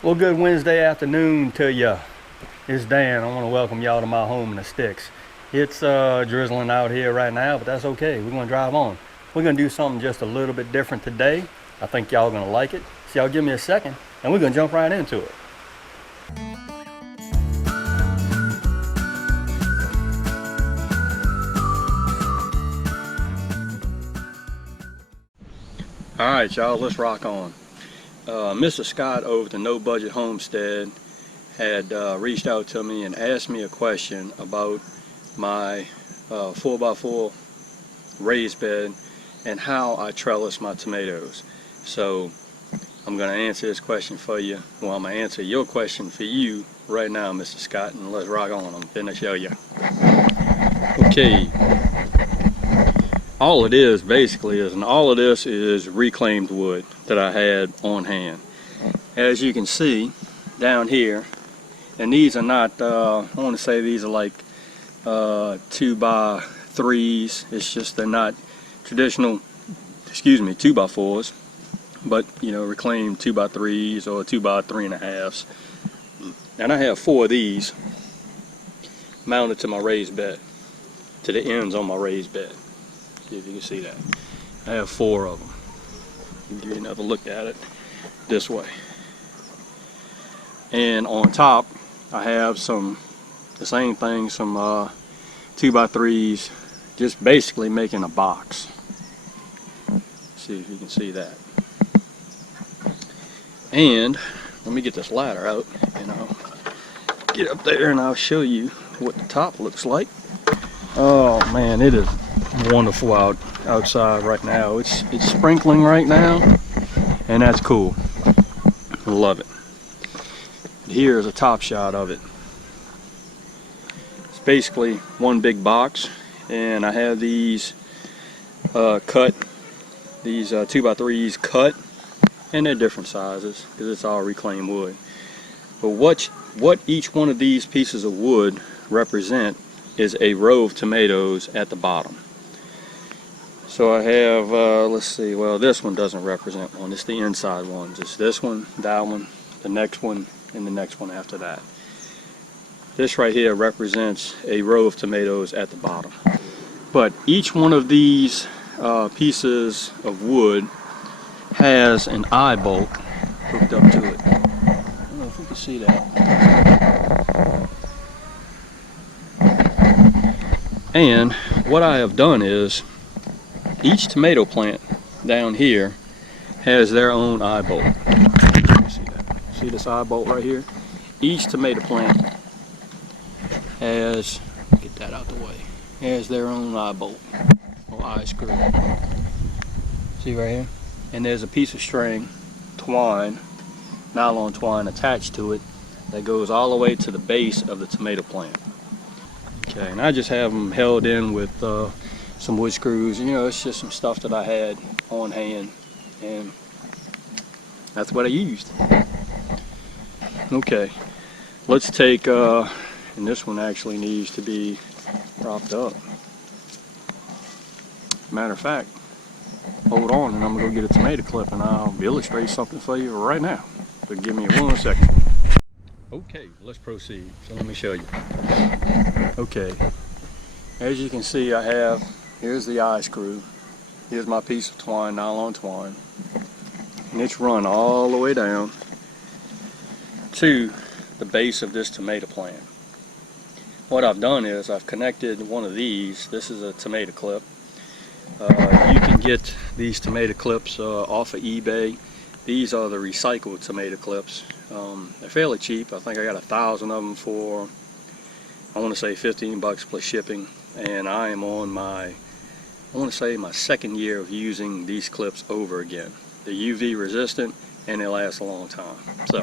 Well, good Wednesday afternoon to you. It's Dan. I want to welcome y'all to my home in the sticks. It's drizzling out here right now, but that's okay. We're going to drive on. We're going to do something just a little bit different today. I think y'all going to like it. So y'all give me a second, and we're going to jump right into it. All right, y'all, let's rock on. Mr. Scott over at the No Budget Homestead had reached out to me and asked me a question about my 4x4 raised bed and how I trellis my tomatoes. So I'm going to answer this question for you. Well, I'm going to answer your question for you right now, Mr. Scott, and let's rock on. I'm going to show you. Okay. All it is basically is, and all of this is reclaimed wood that I had on hand. As you can see down here, and these are not, I want to say these are like 2x3s. It's just they're not traditional, 2x4s, but you know, reclaimed 2x3s or 2x3.5s. And I have 4 of these mounted to my raised bed, to the ends on my raised bed. See if you can see that. I have 4 of them. I'll give you another look at it this way. And on top, I have the same thing, some 2x3s, just basically making a box. See if you can see that. And let me get this ladder out and I'll get up there and I'll show you what the top looks like. Oh man, it is wonderful outside right now. It's sprinkling right now, and that's cool. I love it. Here's a top shot of it. It's basically one big box, and I have these cut, these 2x3s cut, and they're different sizes because it's all reclaimed wood. But what each one of these pieces of wood represent is a row of tomatoes at the bottom. So I have, let's see, well, this one doesn't represent one. It's the inside ones. It's this one, that one, the next one, and the next one after that. This right here represents a row of tomatoes at the bottom. But each one of these pieces of wood has an eye bolt hooked up to it. I don't know if you can see that. And what I have done is, each tomato plant down here has their own eye bolt. See that? See this eye bolt right here? Each tomato plant has, get that out the way, has their own eye bolt or eye screw. See right here? And there's a piece of string, twine, nylon twine attached to it that goes all the way to the base of the tomato plant. Okay, and I just have them held in with some wood screws. You know, it's just some stuff that I had on hand, and that's what I used. Okay, let's take, and this one actually needs to be propped up. Matter of fact, hold on, and I'm gonna go get a tomato clip, and I'll illustrate something for you right now. But give me 1 second. Okay, let's proceed. So let me show you. Okay, as you can see, I have, here's the eye screw. Here's my piece of twine, nylon twine. And it's run all the way down to the base of this tomato plant. What I've done is I've connected one of these. This is a tomato clip. You can get these tomato clips off of eBay. These are the recycled tomato clips. They're fairly cheap. I think I got 1,000 of them for, I want to say $15 plus shipping. And I am on my, I want to say my 2nd year of using these clips over again. They're UV resistant and they last a long time. So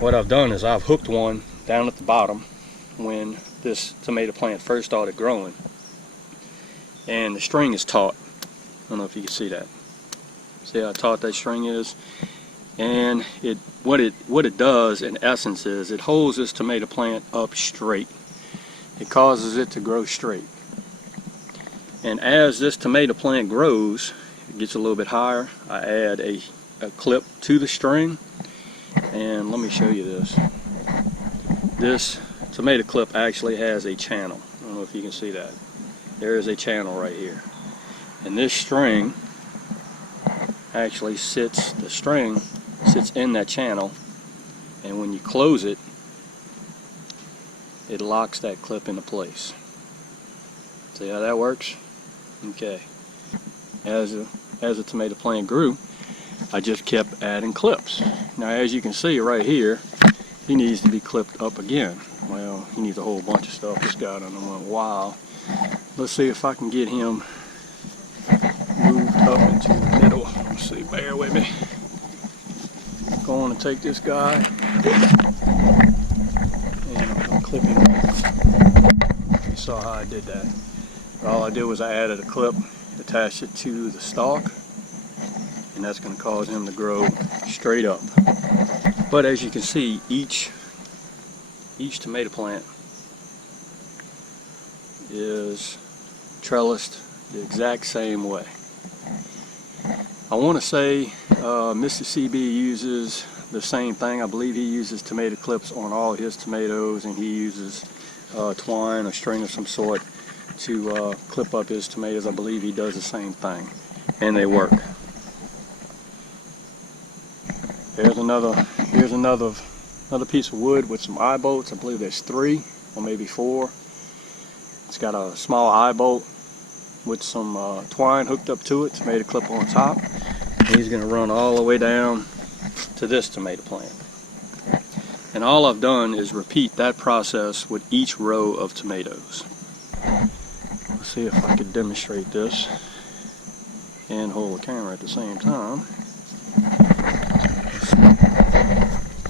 what I've done is I've hooked one down at the bottom when this tomato plant first started growing. And the string is taut. I don't know if you can see that. See how taut that string is? And what it does in essence is it holds this tomato plant up straight. It causes it to grow straight. And as this tomato plant grows, it gets a little bit higher, I add a clip to the string And let me show you this. This tomato clip actually has a channel. I don't know if you can see that. There is a channel right here. And this string actually sits in that channel, and when you close it, it locks that clip into place. See how that works? Okay. As the tomato plant grew, I just kept adding clips. Now as you can see right here, he needs to be clipped up again. Well, he needs a whole bunch of stuff. This guy done went wild. Let's see if I can get him moved up into the middle. Let's see, bear with me. Going to take this guy and I'm going to clip him off. You saw how I did that. All I did was I added a clip, attached it to the stalk, and that's going to cause him to grow straight up. But as you can see, each tomato plant is trellised the exact same way. I want to say Mr. CB uses the same thing. I believe he uses tomato clips on all his tomatoes, and he uses twine or string of some sort to clip up his tomatoes. I believe he does the same thing, and they work. Here's another piece of wood with some eye bolts. I believe there's 3 or maybe 4. It's got a small eye bolt with some twine hooked up to it, tomato clip on top. And he's going to run all the way down to this tomato plant. And all I've done is repeat that process with each row of tomatoes. Let's see if I could demonstrate this and hold the camera at the same time.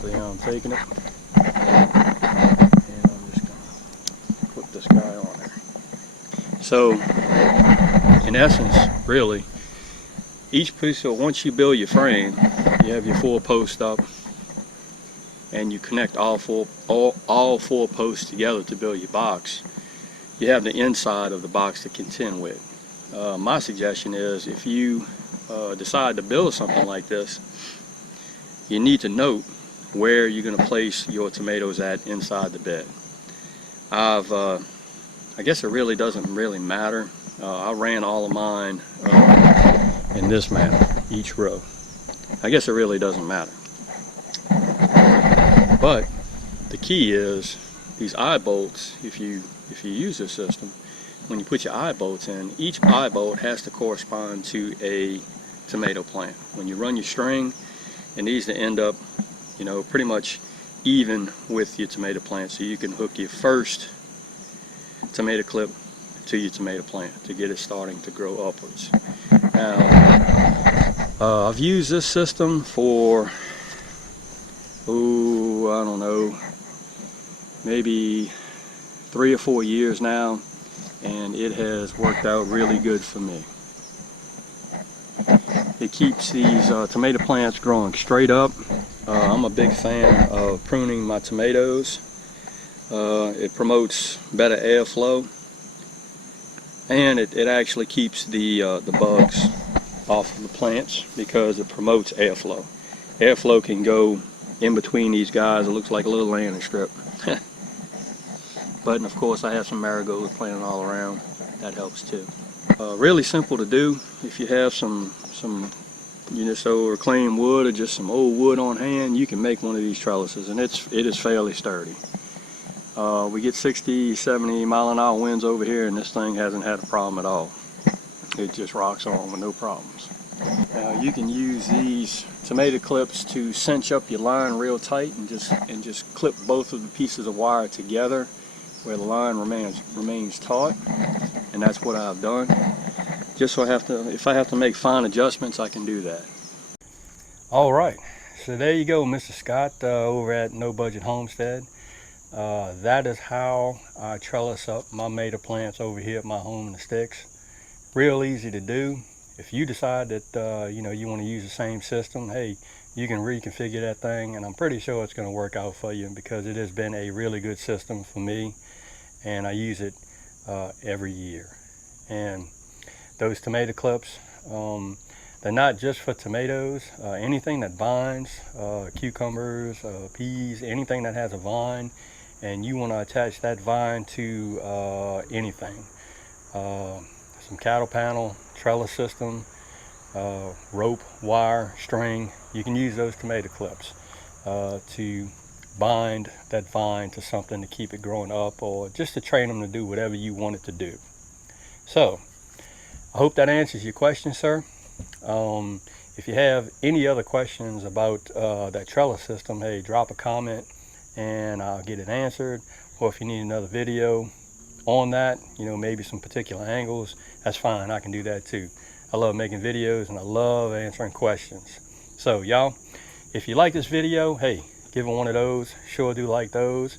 See how I'm taking it? And I'm just going to put this guy on there. So, in essence, really, each piece of, once you build your frame, you have your 4 posts up, and you connect all four posts together to build your box. You have the inside of the box to contend with. My suggestion is, if you decide to build something like this, you need to note where you're going to place your tomatoes at inside the bed. I guess it really doesn't really matter. I ran all of mine in this manner, each row. I guess it really doesn't matter. But the key is these eye bolts. If you use this system, when you put your eye bolts in, each eye bolt has to correspond to a tomato plant. When you run your string, it needs to end up, you know, pretty much even with your tomato plant, so you can hook your first tomato clip to your tomato plant to get it starting to grow upwards. Now, I've used this system for, I don't know, maybe 3 or 4 years now, and it has worked out really good for me. It keeps these tomato plants growing straight up. I'm a big fan of pruning my tomatoes. It promotes better airflow, and it actually keeps the bugs off of the plants because it promotes airflow. Airflow can go in between these guys. It looks like a little landing strip. But of course I have some marigolds planted all around. That helps too. Really simple to do. If you have some reclaimed wood or just some old wood on hand, you can make one of these trellises, and it is fairly sturdy. We get 60, 70 mile-an-hour winds over here, and this thing hasn't had a problem at all. It just rocks on with no problems. Now you can use these tomato clips to cinch up your line real tight, and just clip both of the pieces of wire together where the line remains taut, and that's what I've done. Just so if I have to make fine adjustments, I can do that. All right, so there you go, Mr. Scott over at No Budget Homestead. That is how I trellis up my tomato plants over here at my home in the sticks. Real easy to do. If you decide that you want to use the same system, hey, you can reconfigure that thing, and I'm pretty sure it's going to work out for you, because it has been a really good system for me, and I use it every year. And those tomato clips, They're not just for tomatoes. Anything that vines, cucumbers, peas, anything that has a vine, and you want to attach that vine to anything. Some cattle panel, trellis system, rope, wire, string. You can use those tomato clips to bind that vine to something to keep it growing up, or just to train them to do whatever you want it to do. So I hope that answers your question, sir. If you have any other questions about that trellis system, hey, drop a comment and I'll get it answered. Or if you need another video on that, you know, maybe some particular angles, that's fine. I can do that too. I love making videos and I love answering questions. So y'all, if you like this video, hey, give it one of those. Sure do like those.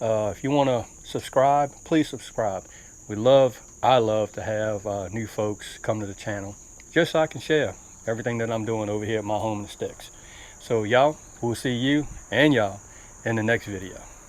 If you want to subscribe, please subscribe. I love to have new folks come to the channel, just so I can share everything that I'm doing over here at my home in the sticks. So y'all, we'll see you and y'all in the next video.